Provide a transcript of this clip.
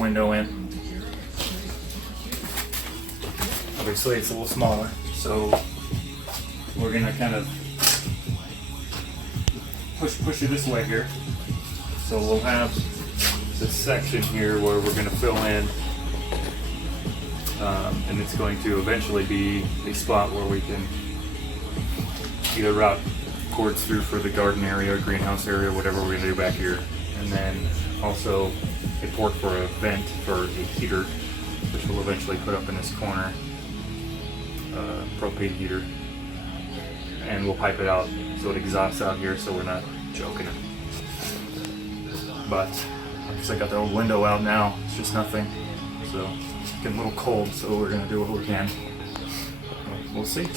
window in. Obviously it's a little smaller, so we're gonna kind of push it this way here. So we'll have this section here where we're gonna fill in, and it's going to eventually be a spot where we can either route cords through for the garden area, greenhouse area, whatever we're gonna do back here, and then also a port for a vent for a heater, which we'll eventually put up in this corner, propane heater, and we'll pipe it out so it exhausts out here, so we're not choking it. But like I said, I got the old window out now. It's just nothing, so it's getting a little cold. So we're gonna do what we can. We'll see.